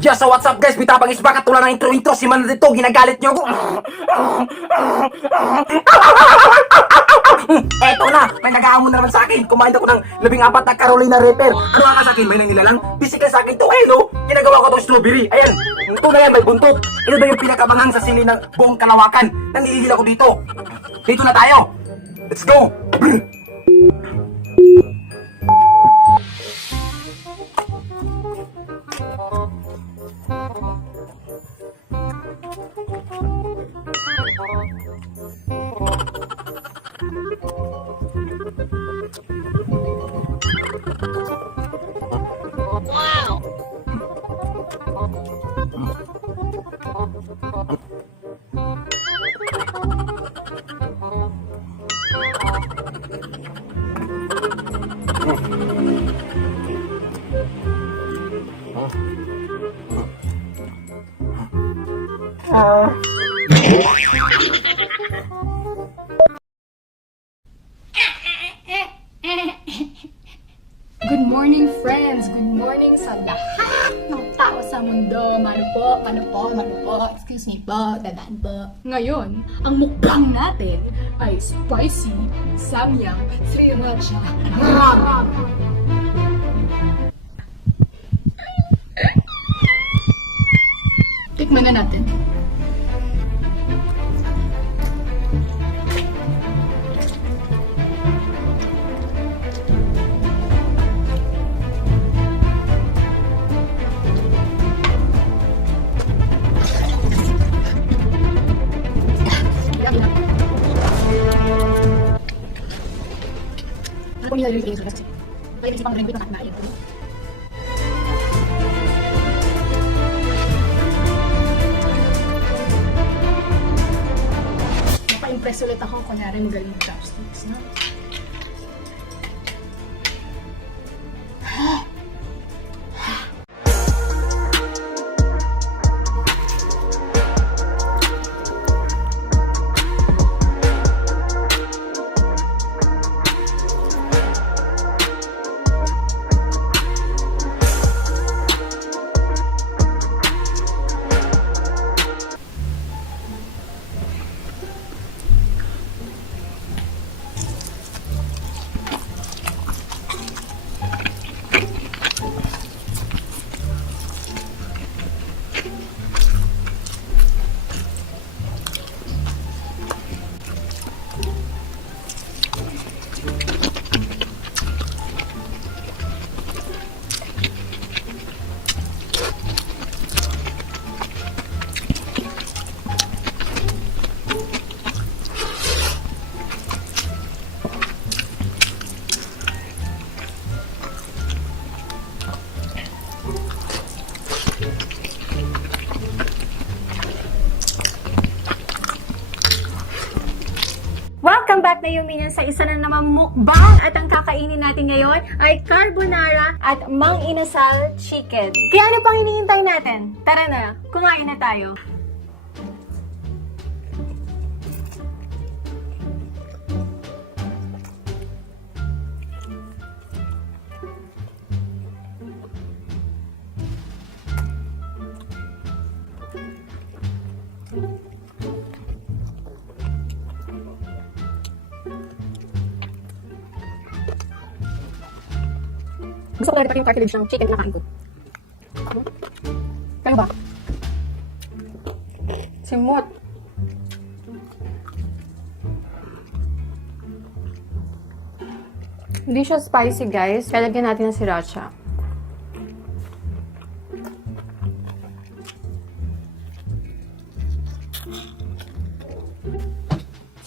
Yeah, so what's up guys? Bitapang is back at tulad ng intro-intro. Si Man dito, ginagalit nyo ako. Eto na, may nag-aamon na naman sa akin. Kumain ako ng 14 na Carolina Reaper. Ano nga sa akin? May nangilalang. Basically sa akin to, hello. Ginagawa ko itong strawberry. Ayan, ito na yan, may buntot. Ito ba yung pinakabangang sa sili ng buong Kalawakan? Nanghihil ako dito. Dito na tayo. Let's go. Good morning friends! Good morning sa lahat ng tao sa mundo. Mano po. Excuse me po, dadaan po. Ngayon, ang mukbang natin ay spicy samyang sriracha ramen. Tikman na natin. Ano po nilalagay ko sa kasi? Kaya nagsipang rin ko na kakain ko. Napa-impress ulit ako. Kunyari magaling ng chopsticks, no? Welcome back na Yuminan sa isa na naman mukbang at ang kakainin natin ngayon ay carbonara at mang inasal chicken. Kaya ano pang hinihintay natin? Tara na, kumain na tayo. Gusto ko na rin yung cartilage ng chicken na nakain ko. Kayo ba? Simot. Hindi siya spicy guys, kaya lagyan natin ng sriracha.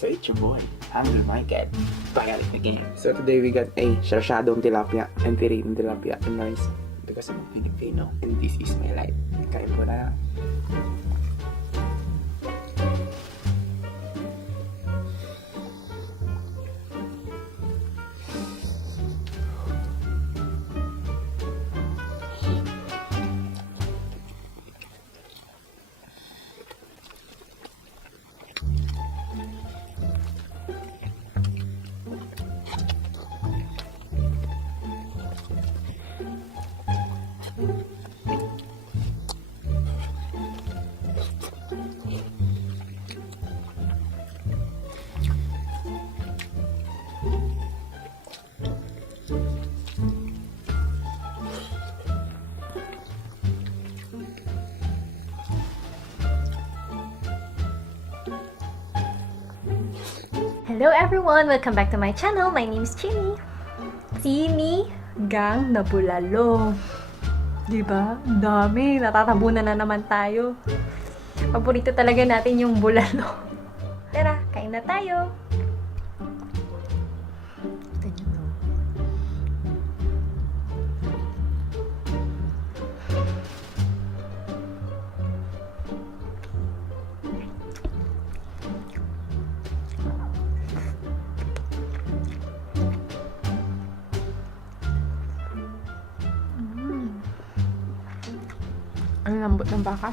So it's your boy, Handle Market, back at it again. So today we got a sarsyadong tilapia and piripong tilapia and rice because I'm a Filipino and this is my life. Kain ko na lang. Hello everyone! Welcome back to my channel. My name is Sini. Sini Gang na bulalo. Diba? Ang dami. Natatabunan na naman tayo. Paborito talaga natin yung bulalo. Tara, kain na tayo. Ito nyo to. Ang lambot ng baka.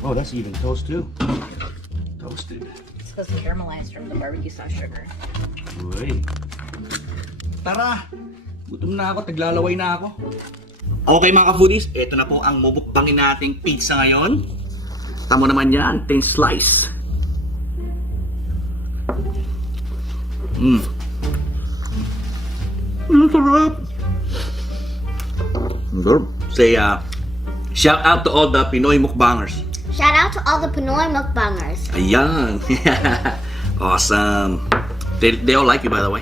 Oh, that's even toast too. Toasted. It's supposed to be caramelized from the barbecue sauce sugar. Uy. Tara! Gutom na ako, taglalaway na ako. Okay mga ka-foodies, ito na po ang mumukbangin nating pizza ngayon. Tamo naman yan, 10 slice. Sarap! Say, shout out to all the Pinoy Mukbangers. Shout out to all the Pinoy Mukbangers. Ayan! Awesome! They all like you, by the way.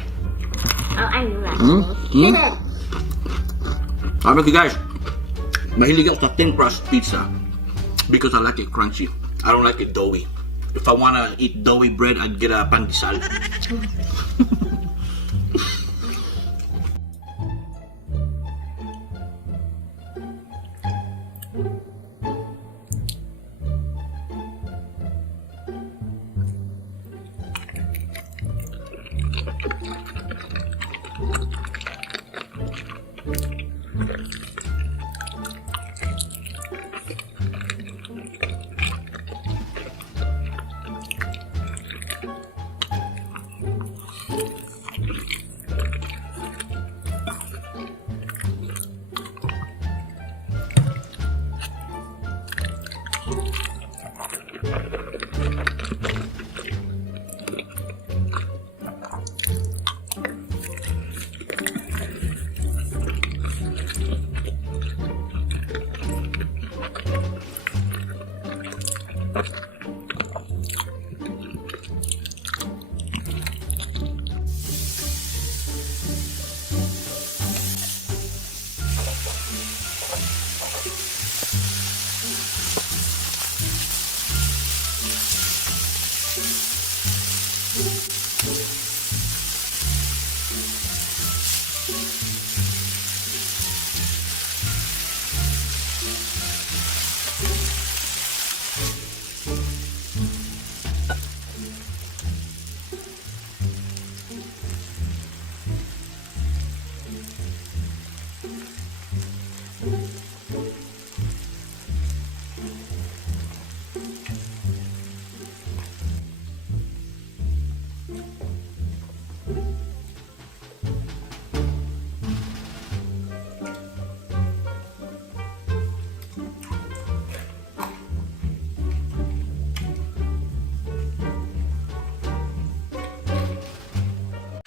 Oh, I knew that. I don't know if you guys, mahilig ako sa thin crust pizza because I like it crunchy. I don't like it doughy. If I wanna eat doughy bread, I'd get a pandesal.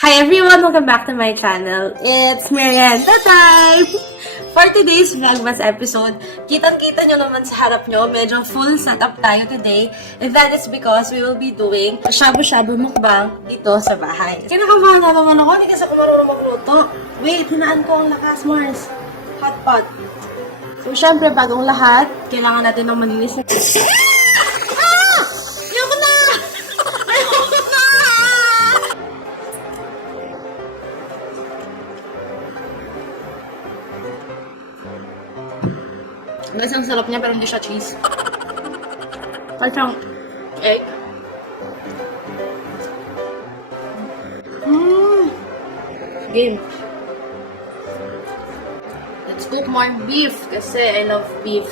Hi everyone! Welcome back to my channel. It's Merienda time! For today's Vlogmas episode, kitang-kita nyo naman sa harap nyo, medyo full setup tayo today. And that is because we will be doing shabu-shabu mukbang dito sa bahay. Kinakabahan na naman ako, hindi kasi ako marunong magluto. Wait, hinaan ko ang lakas, Mars. Hot pot. So, syempre, bagong lahat, kailangan natin ng maninis na... Guys, ang sarap niya pero hindi siya cheese. Kahit siyang egg. Game. Let's cook more beef kasi I love beef.